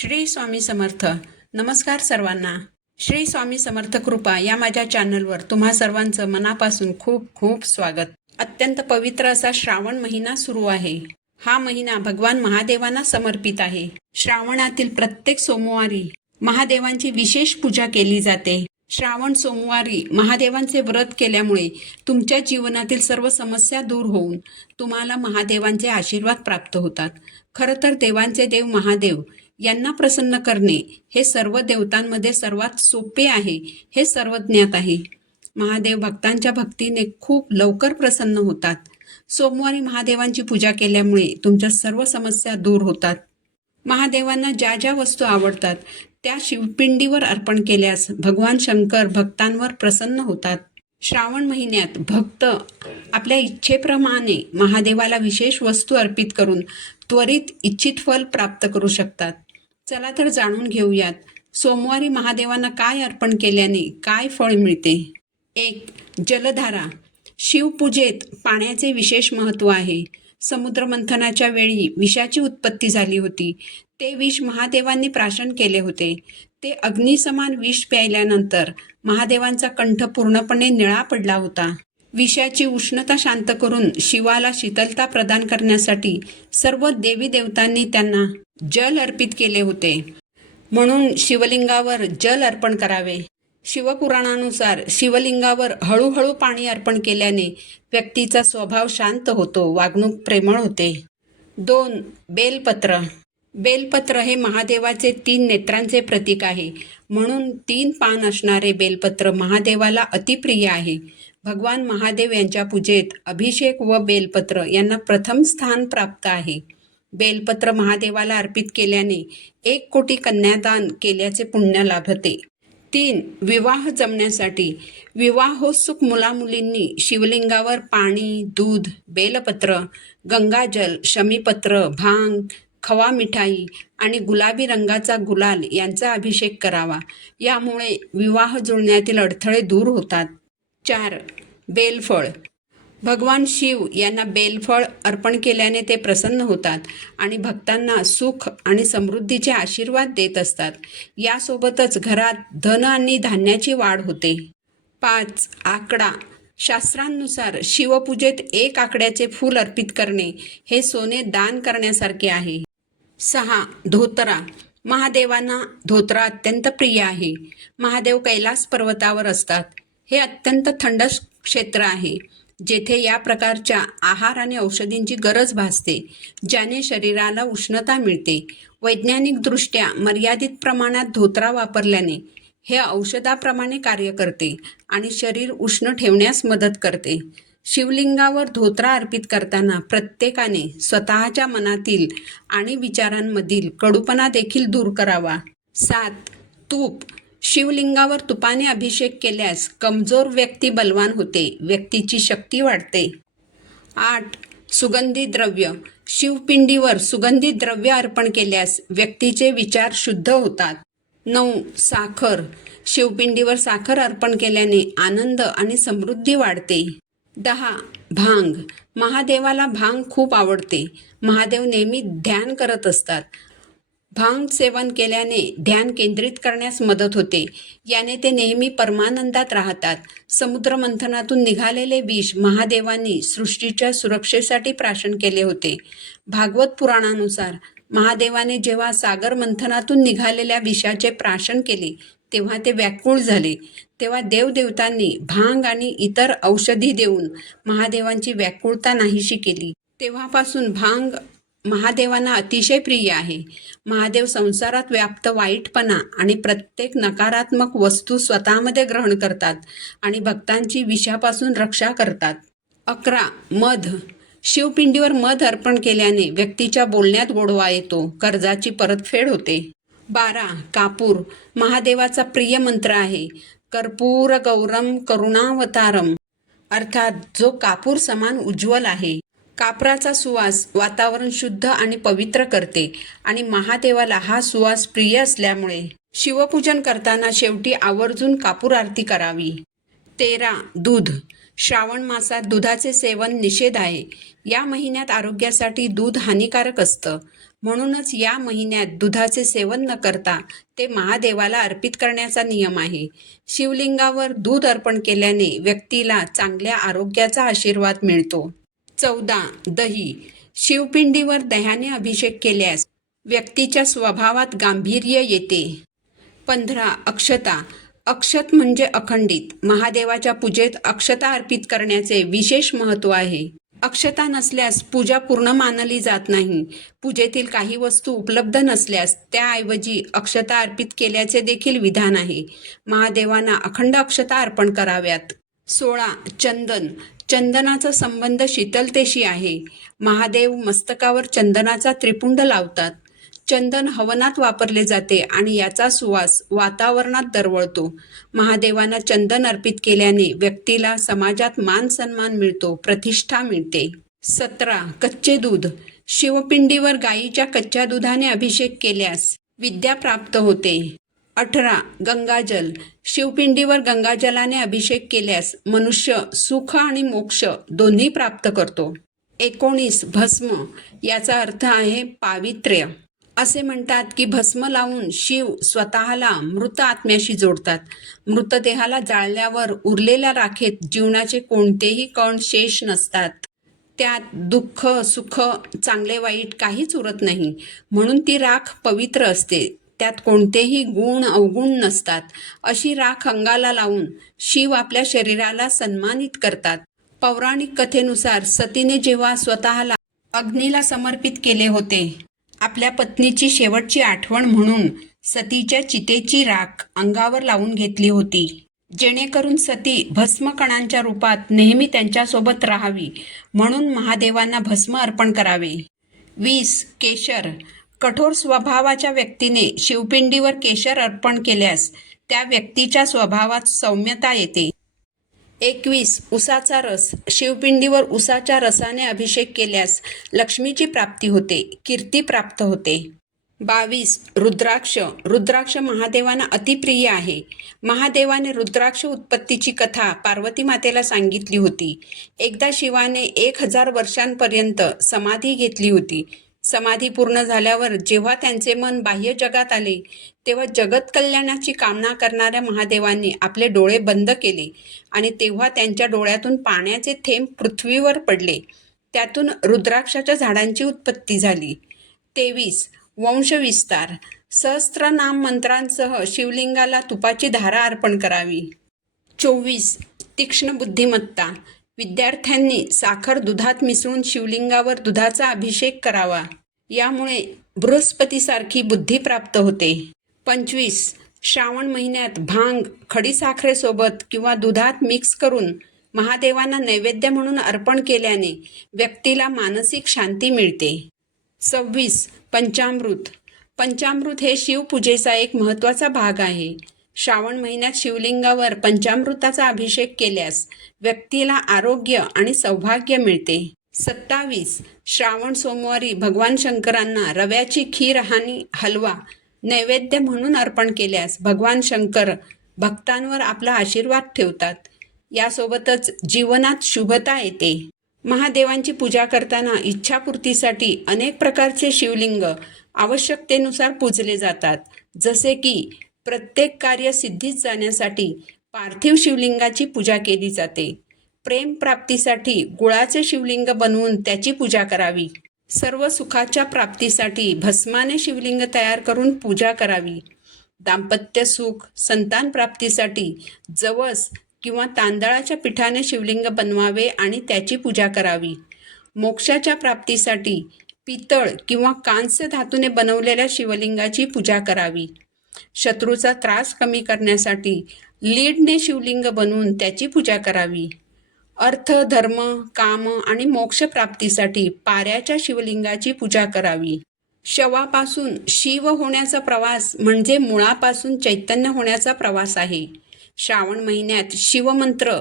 श्री स्वामी समर्थ. नमस्कार सर्वांना. श्री स्वामी समर्थ कृपा या माझ्या चॅनलवर तुम्हा सर्वांचं मनापासून खूप खूप स्वागत. अत्यंत पवित्र असा श्रावण महिना सुरू आहे. हा महिना भगवान महादेवांना समर्पित आहे. श्रावणातील प्रत्येक सोमवारी महादेवांची विशेष पूजा केली जाते. श्रावण सोमवारी महादेवांचे व्रत केल्यामुळे तुमच्या जीवनातील सर्व समस्या दूर होऊन तुम्हाला महादेवांचे आशीर्वाद प्राप्त होतात. खरं तर देवांचे देव महादेव यांना प्रसन्न करणे हे सर्व देवतांमध्ये सर्वात सोपे आहे हे सर्वज्ञात आहे. महादेव भक्तांच्या भक्तीने खूप लवकर प्रसन्न होतात. सोमवारी महादेवांची पूजा केल्यामुळे तुमच्या सर्व समस्या दूर होतात. महादेवांना ज्या ज्या वस्तू आवडतात त्या शिवपिंडीवर अर्पण केल्यास भगवान शंकर भक्तांवर प्रसन्न होतात. श्रावण महिन्यात भक्त आपल्या इच्छेप्रमाणे महादेवाला विशेष वस्तू अर्पित करून त्वरित इच्छित फल प्राप्त करू शकतात. चला तर जाणून घेऊयात. सोमवारी महादेवांना काय अर्पण केल्याने काय फळ मिळते? एक जलधारा. शिवपूजेत पाण्याचे विशेष महत्त्व आहे. समुद्रमंथनाच्या वेळी विषाची उत्पत्ती झाली होती. ते विष महादेवांनी प्राशन केले होते. ते अग्निसमान विष प्यायल्यानंतर महादेवांचा कंठ पूर्णपणे निळा पडला होता. विषयाची उष्णता शांत करून शिवाला शीतलता प्रदान करण्यासाठी सर्व देवी देवतांनी त्यांना जल अर्पित केले होते. म्हणून शिवलिंगावर जल अर्पण करावे. शिवपुराणानुसार शिवलिंगावर हळूहळू पाणी अर्पण केल्याने व्यक्तीचा स्वभाव शांत होतो वागणूक प्रेमळ होते. दोन बेलपत्र. बेलपत्र हे महादेवाचे तीन नेत्रांचे प्रतीक आहे. म्हणून तीन पान असणारे बेलपत्र महादेवाला अतिप्रिय आहे. भगवान महादेव यांच्या पूजेत अभिषेक व बेलपत्र यांना प्रथम स्थान प्राप्त आहे. बेलपत्र महादेवाला अर्पित केल्याने एक कोटी कन्यादान केल्याचे पुण्य लाभते. तीन विवाह जमण्यासाठी विवाहोत्सुक मुलामुलींनी शिवलिंगावर पाणी दूध बेलपत्र गंगाजल शमीपत्र भांग खवा मिठाई आणि गुलाबी रंगाचा गुलाल यांचा अभिषेक करावा. यामुळे विवाह जुळण्यातील अडथळे दूर होतात. चार बेलफळ. भगवान शिव यांना बेलफळ अर्पण केल्याने ते प्रसन्न होतात आणि भक्तांना सुख आणि समृद्धीचे आशीर्वाद देत असतात. यासोबतच घरात धन आणि धान्याची वाढ होते. पाच आकडा. शास्त्रांनुसार शिवपूजेत एक आकड्याचे फूल अर्पित करणे हे सोने दान करण्यासारखे आहे. सहा धोतरा. महादेवांना धोतरा अत्यंत प्रिय आहे. महादेव कैलास पर्वतावर असतात. हे अत्यंत थंड क्षेत्र आहे. जेथे या प्रकारच्या आहार आणि औषधींची गरज भासते ज्याने शरीराला उष्णता मिळते. वैज्ञानिकदृष्ट्या मर्यादित प्रमाणात धोत्रा वापरल्याने हे औषधाप्रमाणे कार्य करते आणि शरीर उष्ण ठेवण्यास मदत करते. शिवलिंगावर धोत्रा अर्पित करताना प्रत्येकाने स्वतःच्या मनातील आणि विचारांमधील कडूपणा देखील दूर करावा. सात तूप. शिवलिंगावर तुपाने अभिषेक केल्यास कमजोर व्यक्ती बलवान होते व्यक्तीची शक्ती वाढते. आठ सुगंधी द्रव्य. शिवपिंडीवर सुगंधी द्रव्य अर्पण केल्यास व्यक्तीचे विचार शुद्ध होतात. नऊ साखर. शिवपिंडीवर साखर अर्पण केल्याने आनंद आणि समृद्धी वाढते. दहा. भांग. महादेवाला भांग खूप आवडते. महादेव नेहमी ध्यान करत असतात. भांग सेवन केल्याने ध्यान केंद्रित करण्यास मदत होते. याने ते नेहमी परमानंदात राहतात. समुद्रमंथनातून निघालेले विष महादेवांनी सृष्टीच्या सुरक्षेसाठी प्राशन केले होते. भागवत पुराणानुसार महादेवाने जेव्हा सागर मंथनातून निघालेल्या विषाचे प्राशन केले तेव्हा ते व्याकुळ झाले. तेव्हा देवदेवतांनी भांग आणि इतर औषधी देऊन महादेवांची व्याकुळता नाहीशी केली. तेव्हापासून भांग महादेवांना अतिशय प्रिय आहे. महादेव संसारात व्याप्त वाईटपणा आणि प्रत्येक नकारात्मक वस्तू स्वतःमध्ये ग्रहण करतात आणि भक्तांची विषापासून रक्षा करतात. अकरा. मध. शिवपिंडीवर मध अर्पण केल्याने व्यक्तीच्या बोलण्यात गोडवा येतो. कर्जाची परतफेड होते. बारा कापूर महादेवाचा प्रिय मंत्र आहे. कर्पूर गौरम करुणावतारम. अर्थात जो कापूर समान उज्ज्वल आहे. कापराचा सुवास वातावरण शुद्ध आणि पवित्र करते आणि महादेवाला हा सुवास प्रिय असल्यामुळे शिवपूजन करताना शेवटी आवर्जून कापूर आरती करावी. तेरा दूध. श्रावण मासात दुधाचे सेवन निषेध आहे. या महिन्यात आरोग्यासाठी दूध हानिकारक असतं. म्हणूनच या महिन्यात दुधाचे सेवन न करता ते महादेवाला अर्पित करण्याचा नियम आहे. शिवलिंगावर दूध अर्पण केल्याने व्यक्तीला चांगल्या आरोग्याचा आशीर्वाद मिळतो. चौदा. दही. शिवपिंडीवर दह्याने अभिषेक केल्यास व्यक्तीच्या स्वभावात गांभीर्य येते. पंधरा. अक्षता. अक्षत म्हणजे अखंडित. महादेवाच्या पूजेत अक्षता अर्पित करण्याचे विशेष महत्त्व आहे. अक्षता नसल्यास पूजा पूर्ण मानली जात नाही. पूजेतील काही वस्तू उपलब्ध नसल्यास त्याऐवजी अक्षता अर्पित केल्याचे देखील विधान आहे. महादेवांना अखंड अक्षता अर्पण कराव्यात. सोळा. चंदन. चंदनाचा संबंध शीतलतेशी आहे. महादेव मस्तकावर चंदनाचा त्रिपुंड लावतात. चंदन हवनात वापरले जाते आणि याचा सुवास वातावरणात दरवळतो. महादेवांना चंदन अर्पित केल्याने व्यक्तीला समाजात मान सन्मान मिळतो प्रतिष्ठा मिळते. सतरा. कच्चे दूध. शिवपिंडीवर गायीच्या कच्च्या दुधाने अभिषेक केल्यास विद्या प्राप्त होते. अठरा. गंगाजल. शिवपिंडीवर गंगाजलाने अभिषेक केल्यास मनुष्य सुख आणि मोक्ष दोन्ही प्राप्त करतो. एकोणीस. भस्म. याचा अर्थ आहे पावित्र्य. असे म्हणतात की भस्म लावून शिव स्वतःला मृत आत्म्याशी जोडतात. मृतदेहाला जाळल्यावर उरलेल्या राखेत जीवनाचे कोणतेही कण शेष नसतात. त्यात दुःख सुख चांगले वाईट काहीच उरत नाही. म्हणून ती राख पवित्र असते. त्यात कोणतेही गुण अवगुण नसतात. अशी राख अंगाला लावून शिव आपल्या शरीराला सन्मानित करतात. पौराणिक कथेनुसार सतीने जेव्हा स्वतःला अग्नीला समर्पित केले होते आपल्या पत्नीची शेवटची आठवण म्हणून सतीच्या चितेची राख अंगावर लावून घेतली होती. जेणेकरून सती भस्मकणांच्या रूपात नेहमी त्यांच्यासोबत राहावी म्हणून महादेवांना भस्म अर्पण करावे. वीस केशर. कठोर स्वभावाच्या व्यक्तीने शिवपिंडीवर केशर अर्पण केल्यास त्या व्यक्तीच्या स्वभावात सौम्यता येते. एकवीस उसाचा रस. शिवपिंडीवर उसाच्या रसाने अभिषेक केल्यास लक्ष्मीची प्राप्ती होते कीर्ती प्राप्त होते. बावीस रुद्राक्ष. रुद्राक्ष महादेवांना अतिप्रिय आहे. महादेवाने रुद्राक्ष उत्पत्तीची कथा पार्वती मातेला सांगितली होती. एकदा शिवाने एक हजार वर्षांपर्यंत समाधी घेतली होती. समाधी पूर्ण झाल्यावर जेव्हा त्यांचे मन बाह्य जगात आले तेव्हा जगत कल्याणाची कामना करणाऱ्या महादेवांनी आपले डोळे बंद केले आणि तेव्हा त्यांच्या डोळ्यातून पाण्याचे थेंब पृथ्वीवर पडले. त्यातून रुद्राक्षाच्या झाडांची उत्पत्ती झाली. तेवीस. वंशविस्तार सहस्त्रनाम मंत्रांसह शिवलिंगाला तुपाची धारा अर्पण करावी. चोवीस. तीक्ष्ण बुद्धिमत्ता. विद्यार्थ्यांनी साखर दुधात मिसळून शिवलिंगावर दुधाचा अभिषेक करावा. यामुळे बृहस्पतीसारखी बुद्धी प्राप्त होते. पंचवीस. श्रावण महिन्यात भांग खडीसाखरेसोबत किंवा दुधात मिक्स करून महादेवांना नैवेद्य म्हणून अर्पण केल्याने व्यक्तीला मानसिक शांती मिळते. सव्वीस. पंचामृत. पंचामृत हे शिवपूजेचा एक महत्त्वाचा भाग आहे. श्रावण महिन्यात शिवलिंगावर पंचामृताचा अभिषेक केल्यास व्यक्तीला आरोग्य आणि सौभाग्य मिळते. सत्तावीस. श्रावण सोमवारी भगवान शंकरांना रव्याची खीर हानी हलवा नैवेद्य म्हणून अर्पण केल्यास भगवान शंकर भक्तांवर आपला आशीर्वाद ठेवतात. यासोबतच जीवनात शुभता येते. महादेवांची पूजा करताना इच्छापूर्तीसाठी अनेक प्रकारचे शिवलिंग आवश्यकतेनुसार पूजले जातात. जसे की प्रत्येक कार्य सिद्धीत जाण्यासाठी पार्थिव शिवलिंगाची पूजा केली जाते. प्रेम प्राप्तीसाठी गुळाचे शिवलिंग बनवून त्याची पूजा करावी. सर्व सुखाच्या प्राप्तीसाठी भस्माने शिवलिंग तयार करून पूजा करावी. दाम्पत्य सुख संतान प्राप्तीसाठी जवस किंवा तांदळाच्या पिठाने शिवलिंग बनवावे आणि त्याची पूजा करावी. मोक्षाच्या प्राप्तीसाठी पितळ किंवा कांस्य धातूने बनवलेल्या शिवलिंगाची पूजा करावी. शत्रूचा त्रास कमी करण्यासाठी लीडने शिवलिंग बनवून त्याची पूजा करावी. अर्थ धर्म काम आणि मोक्ष प्राप्तीसाठी पाऱ्याच्या शिवलिंगाची पूजा करावी. शवापासून शिव होण्याचा प्रवास म्हणजे मुळापासून चैतन्य होण्याचा प्रवास आहे. श्रावण महिन्यात शिवमंत्र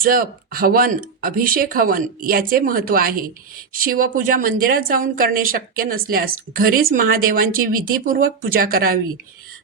जप हवन अभिषेक हवन याचे महत्त्व आहे. शिवपूजा मंदिरात जाऊन करणे शक्य नसल्यास घरीच महादेवांची विधीपूर्वक पूजा करावी.